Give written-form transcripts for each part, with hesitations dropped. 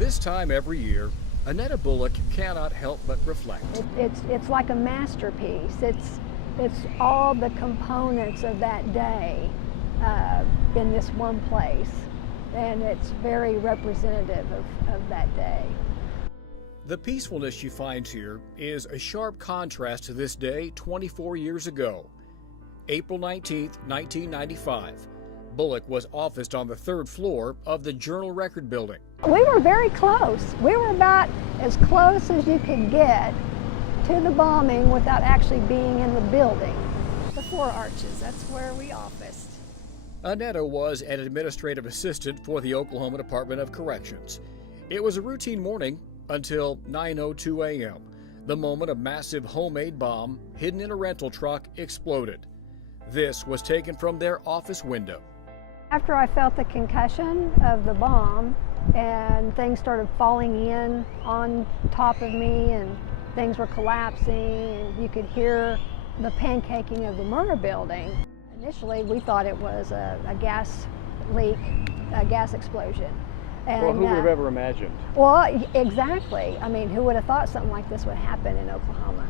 This time every year, Annetta Bullock cannot help but reflect. It's like a masterpiece. It's all the components of that day in this one place, and it's very representative of that day. The peacefulness she finds here is a sharp contrast to this day 24 years ago. April 19, 1995. Bullock was officed on the third floor of the Journal Record building. We were very close. We were about as close as you could get to the bombing without actually being in the building. The Four Arches, that's where we officed. Annetta was an administrative assistant for the Oklahoma Department of Corrections. It was a routine morning until 9:02 a.m. The moment a massive homemade bomb hidden in a rental truck exploded. This was taken from their office window. After I felt the concussion of the bomb and things started falling in on top of me and things were collapsing and you could hear the pancaking of the Murrah building. Initially we thought it was a gas leak, a gas explosion. And, well, who would have ever imagined? Well, exactly. I mean, who would have thought something like this would happen in Oklahoma?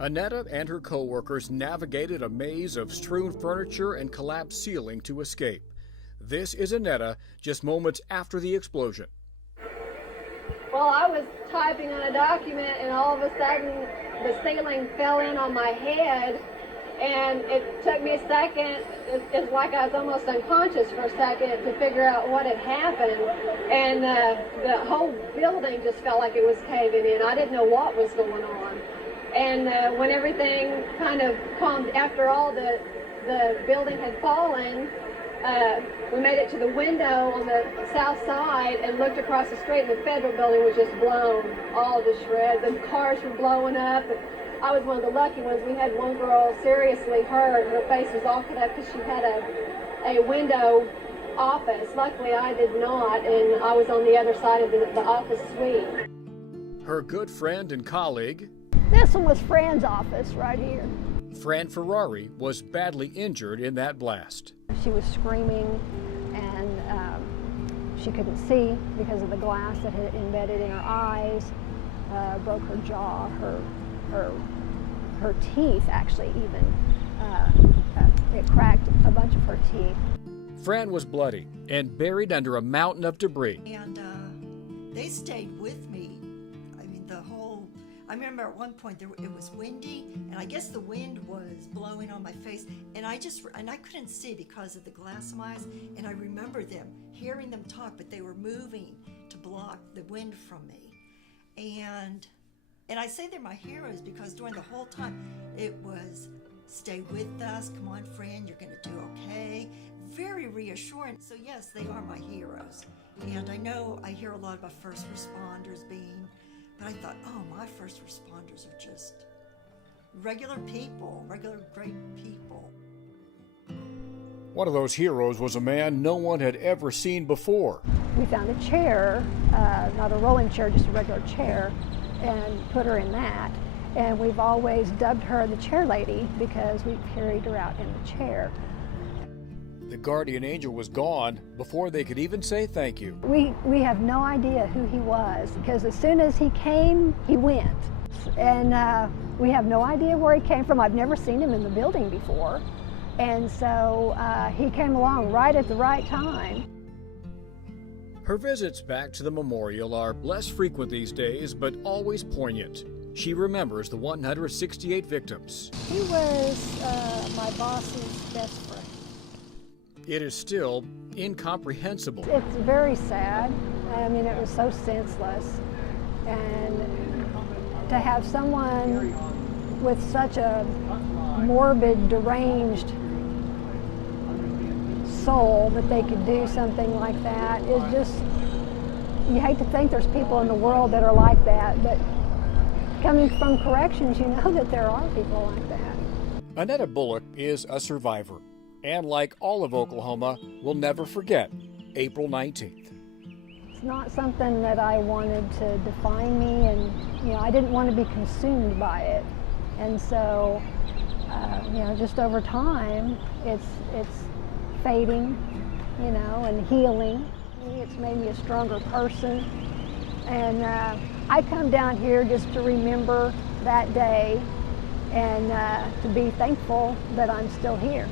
Annetta and her co-workers navigated a maze of strewn furniture and collapsed ceiling to escape. This is Annetta just moments after the explosion. Well, I was typing on a document and all of a sudden the ceiling fell in on my head and it took me a second. It's like I was almost unconscious for a second to figure out what had happened. And the whole building just felt like it was caving in. I didn't know what was going on. And when everything kind of calmed, after all the building had fallen, we made it to the window on the south side and looked across the street, and the federal building was just blown all to shreds, and cars were blowing up. And I was one of the lucky ones. We had one girl seriously hurt. Her face was all cut up because she had a window office. Luckily, I did not, and I was on the other side of the office suite. Her good friend and colleague, This one was Fran's office right here. Fran Ferrari, was badly injured in that blast. She was screaming and she couldn't see because of the glass that had embedded in her eyes, broke her jaw, her teeth actually even. It cracked a bunch of her teeth. Fran was bloody and buried under a mountain of debris. And they stayed with me. I mean, I remember at one point it was windy, and I guess the wind was blowing on my face, and I couldn't see because of the glass in my eyes, and I remember hearing them talk, but they were moving to block the wind from me. And I say they're my heroes because during the whole time it was, stay with us, come on friend, you're gonna do okay. Very reassuring. So yes, they are my heroes. And I know I hear a lot about first responders being, but I thought, oh, my first responders are just regular people, regular great people. One of those heroes was a man no one had ever seen before. We found a chair, not a rolling chair, just a regular chair, and put her in that. And we've always dubbed her the chair lady because we carried her out in the chair. The guardian angel was gone before they could even say thank you. We have no idea who he was because as soon as he came, he went. And we have no idea where he came from. I've never seen him in the building before. And so he came along right at the right time. Her visits back to the memorial are less frequent these days, but always poignant. She remembers the 168 victims. He was my boss's best friend. It is still incomprehensible. It's very sad. I mean, it was so senseless. And to have someone with such a morbid, deranged soul that they could do something like that is just, you hate to think there's people in the world that are like that, but coming from corrections, you know that there are people like that. Annetta Bullock is a survivor, and like all of Oklahoma, will never forget April 19th. It's not something that I wanted to define me, and I didn't want to be consumed by it. And so, just over time, it's fading, and healing. It's made me a stronger person, And I come down here just to remember that day and to be thankful that I'm still here.